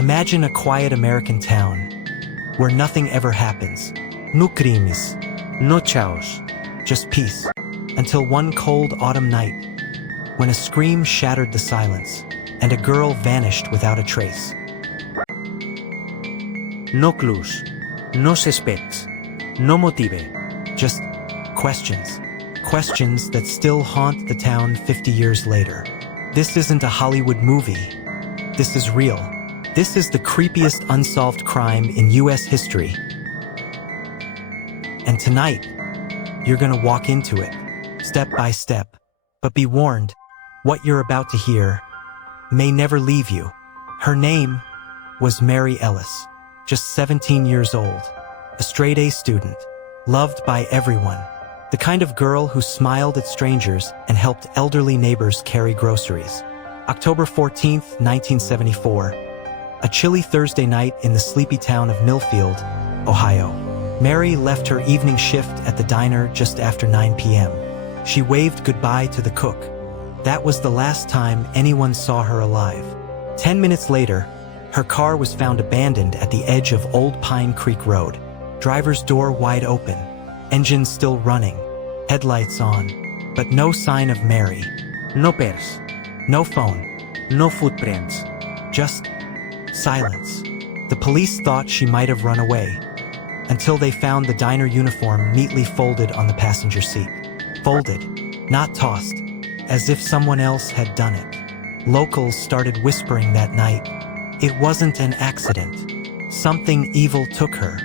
Imagine a quiet American town where nothing ever happens. No crimes, no chaos, just peace. Until one cold autumn night, when a scream shattered the silence, and a girl vanished without a trace. No clues, no suspects, no motive. Just questions. Questions that still haunt the town 50 years later. This isn't a Hollywood movie. This is real. This is the creepiest unsolved crime in US history. And tonight, you're gonna walk into it, step by step. But be warned, what you're about to hear may never leave you. Her name was Mary Ellis, just 17 years old, a straight-A student, loved by everyone. The kind of girl who smiled at strangers and helped elderly neighbors carry groceries. October 14th, 1974. A chilly Thursday night in the sleepy town of Millfield, Ohio. Mary left her evening shift at the diner just after 9 p.m. She waved goodbye to the cook. That was the last time anyone saw her alive. 10 minutes later, her car was found abandoned at the edge of Old Pine Creek Road. Driver's door wide open, engine still running, headlights on, but no sign of Mary. No purse, No phone, no footprints. just silence. The police thought she might have run away, until they found the diner uniform neatly folded on the passenger seat. Folded, not tossed, as if someone else had done it. Locals started whispering that night. It wasn't an accident. Something evil took her.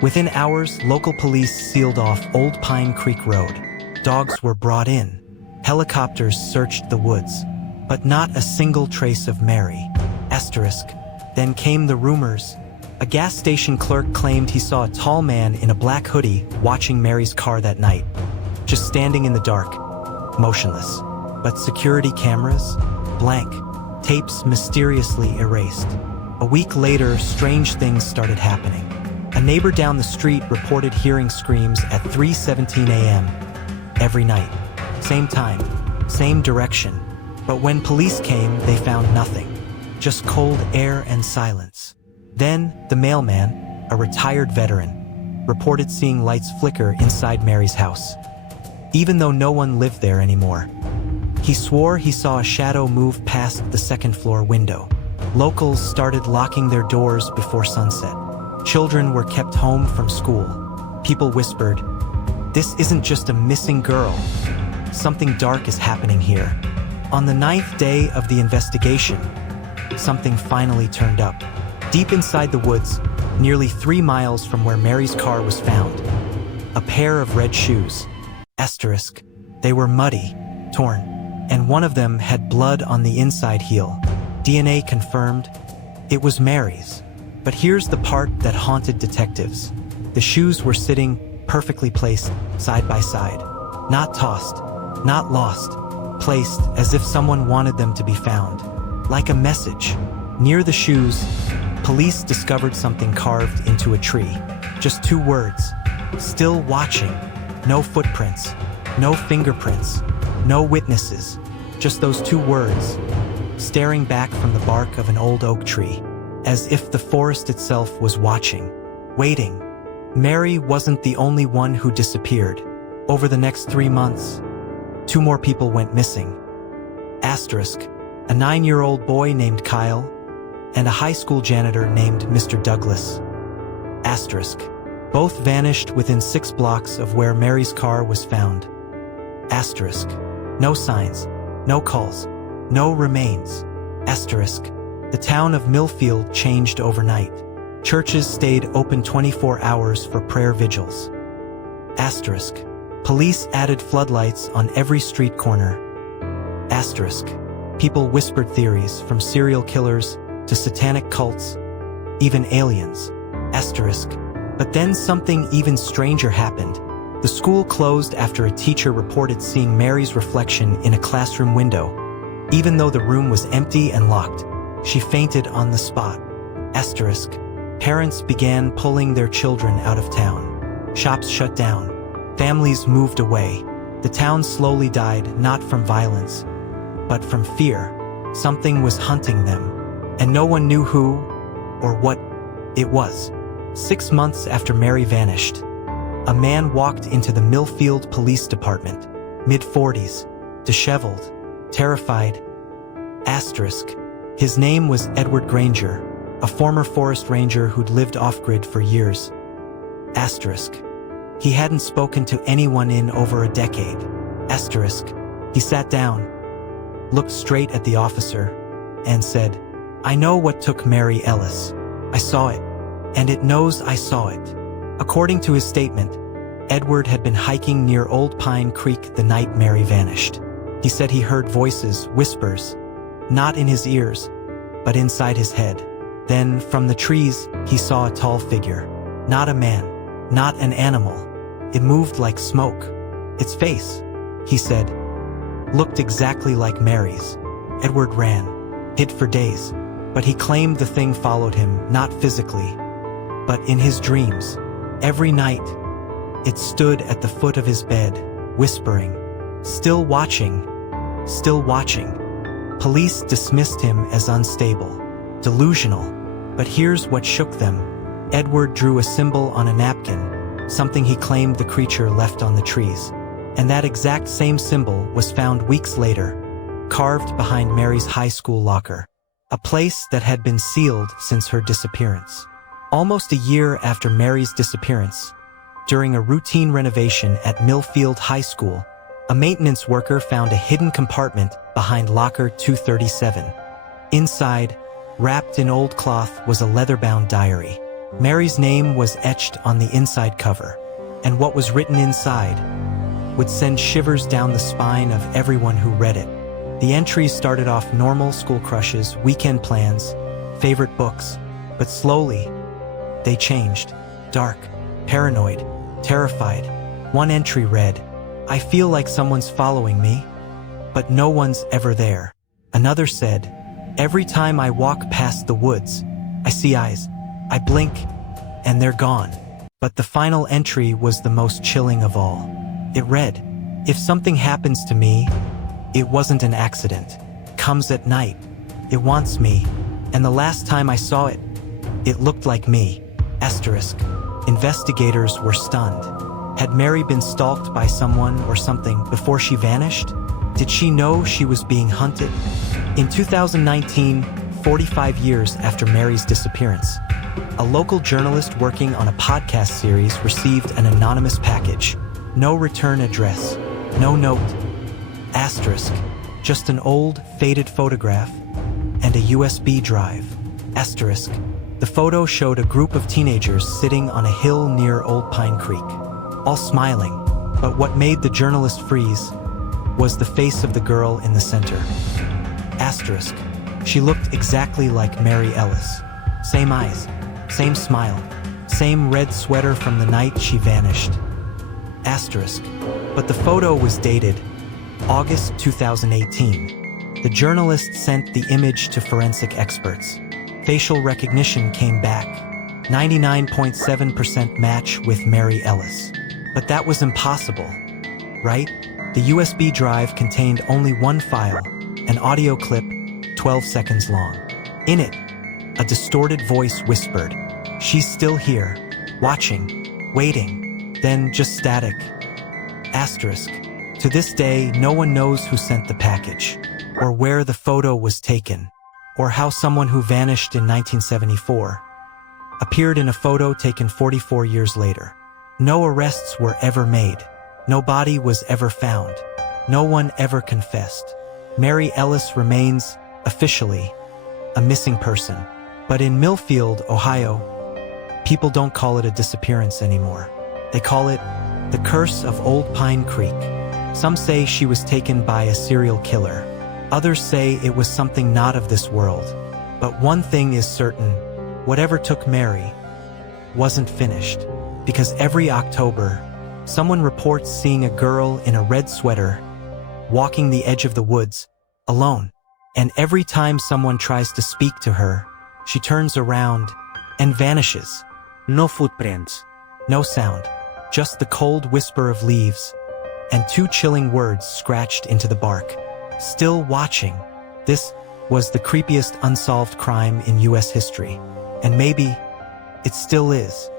Within hours, local police sealed off Old Pine Creek Road. Dogs were brought in. Helicopters searched the woods, but not a single trace of Mary. Asterisk. Then came the rumors. A gas station clerk claimed he saw a tall man in a black hoodie watching Mary's car that night, just standing in the dark, motionless. But security cameras? Blank. Tapes mysteriously erased. A week later, strange things started happening. A neighbor down the street reported hearing screams at 3:17 a.m. every night. Same time, same direction. But when police came, they found nothing. Just cold air and silence. Then, the mailman, a retired veteran, reported seeing lights flicker inside Mary's house, even though no one lived there anymore. He swore he saw a shadow move past the second-floor window. Locals started locking their doors before sunset. Children were kept home from school. People whispered, "This isn't just a missing girl. Something dark is happening here." On the 9th day of the investigation, something finally turned up. Deep inside the woods, nearly 3 miles from where Mary's car was found, a pair of red shoes. Asterisk. They were muddy, torn, and one of them had blood on the inside heel. DNA confirmed it was Mary's. But here's the part that haunted detectives. The shoes were sitting perfectly placed, side by side. Not tossed, not lost, placed as if someone wanted them to be found. Like a message. Near the shoes, police discovered something carved into a tree. Just 2 words. Still watching. No footprints. No fingerprints. No witnesses. Just those 2 words. Staring back from the bark of an old oak tree. As if the forest itself was watching. Waiting. Mary wasn't the only one who disappeared. Over the next 3 months, 2 more people went missing. Asterisk. A 9-year-old boy named Kyle, and a high school janitor named Mr. Douglas. Asterisk. Both vanished within 6 blocks of where Mary's car was found. Asterisk. No signs, no calls, no remains. Asterisk. The town of Millfield changed overnight. Churches stayed open 24 hours for prayer vigils. Asterisk. Police added floodlights on every street corner. Asterisk. People whispered theories from serial killers to satanic cults, even aliens. Asterisk. But then something even stranger happened. The school closed after a teacher reported seeing Mary's reflection in a classroom window. Even though the room was empty and locked, she fainted on the spot. Asterisk. Parents began pulling their children out of town. Shops shut down. Families moved away. The town slowly died, not from violence, but from fear. Something was hunting them. and no one knew who or what it was. 6 months after Mary vanished, a man walked into the Millfield Police Department, mid-40s, disheveled, terrified. Asterisk. His name was Edward Granger, a former forest ranger who'd lived off-grid for years. Asterisk. He hadn't spoken to anyone in over a decade. Asterisk. He sat down, looked straight at the officer, and said, "I know what took Mary Ellis. I saw it, and it knows I saw it." According to his statement, Edward had been hiking near Old Pine Creek the night Mary vanished. He said he heard voices, whispers, not in his ears, but inside his head. Then, from the trees, he saw a tall figure. Not a man, not an animal. It moved like smoke. Its face, he said, looked exactly like Mary's. Edward ran, hid for days, but he claimed the thing followed him, not physically, but in his dreams. Every night, it stood at the foot of his bed, whispering, "Still watching, still watching." Police dismissed him as unstable, delusional, but here's what shook them. Edward drew a symbol on a napkin, something he claimed the creature left on the trees. And that exact same symbol was found weeks later, carved behind Mary's high school locker, a place that had been sealed since her disappearance. Almost a year after Mary's disappearance, during a routine renovation at Millfield High School, a maintenance worker found a hidden compartment behind locker 237. Inside, wrapped in old cloth, was a leather-bound diary. Mary's name was etched on the inside cover, and what was written inside would send shivers down the spine of everyone who read it. The entries started off normal: school crushes, weekend plans, favorite books, but slowly, they changed. Dark, paranoid, terrified. One entry read, "I feel like someone's following me, but no one's ever there." Another said, "Every time I walk past the woods, I see eyes. I blink, and they're gone." But the final entry was the most chilling of all. It read, "If something happens to me, it wasn't an accident. Comes at night. It wants me. And the last time I saw it, it looked like me." Asterisk. Investigators were stunned. Had Mary been stalked by someone or something before she vanished? Did she know she was being hunted? In 2019, 45 years after Mary's disappearance, a local journalist working on a podcast series received an anonymous package. No return address, no note. Asterisk. Just an old, faded photograph and a USB drive. Asterisk. The photo showed a group of teenagers sitting on a hill near Old Pine Creek, all smiling, but what made the journalist freeze was the face of the girl in the center. Asterisk. She looked exactly like Mary Ellis. Same eyes, same smile, same red sweater from the night she vanished. Asterisk. But the photo was dated August 2018. The journalist sent the image to forensic experts. Facial recognition came back. 99.7% match with Mary Ellis. But that was impossible, right? The USB drive contained only one file, an audio clip, 12 seconds long. In it, a distorted voice whispered, "She's still here, watching, waiting," then just static. Asterisk. To this day, no one knows who sent the package, or where the photo was taken, or how someone who vanished in 1974 appeared in a photo taken 44 years later. No arrests were ever made. No body was ever found. No one ever confessed. Mary Ellis remains, officially, a missing person. But in Millfield, Ohio, people don't call it a disappearance anymore. They call it the curse of Old Pine Creek. Some say she was taken by a serial killer. Others say it was something not of this world. But one thing is certain, whatever took Mary wasn't finished. Because every October, someone reports seeing a girl in a red sweater walking the edge of the woods, alone. And every time someone tries to speak to her, she turns around and vanishes. No footprints. No sound, just the cold whisper of leaves and two chilling words scratched into the bark. "Still watching." This was the creepiest unsolved crime in US history. And maybe it still is.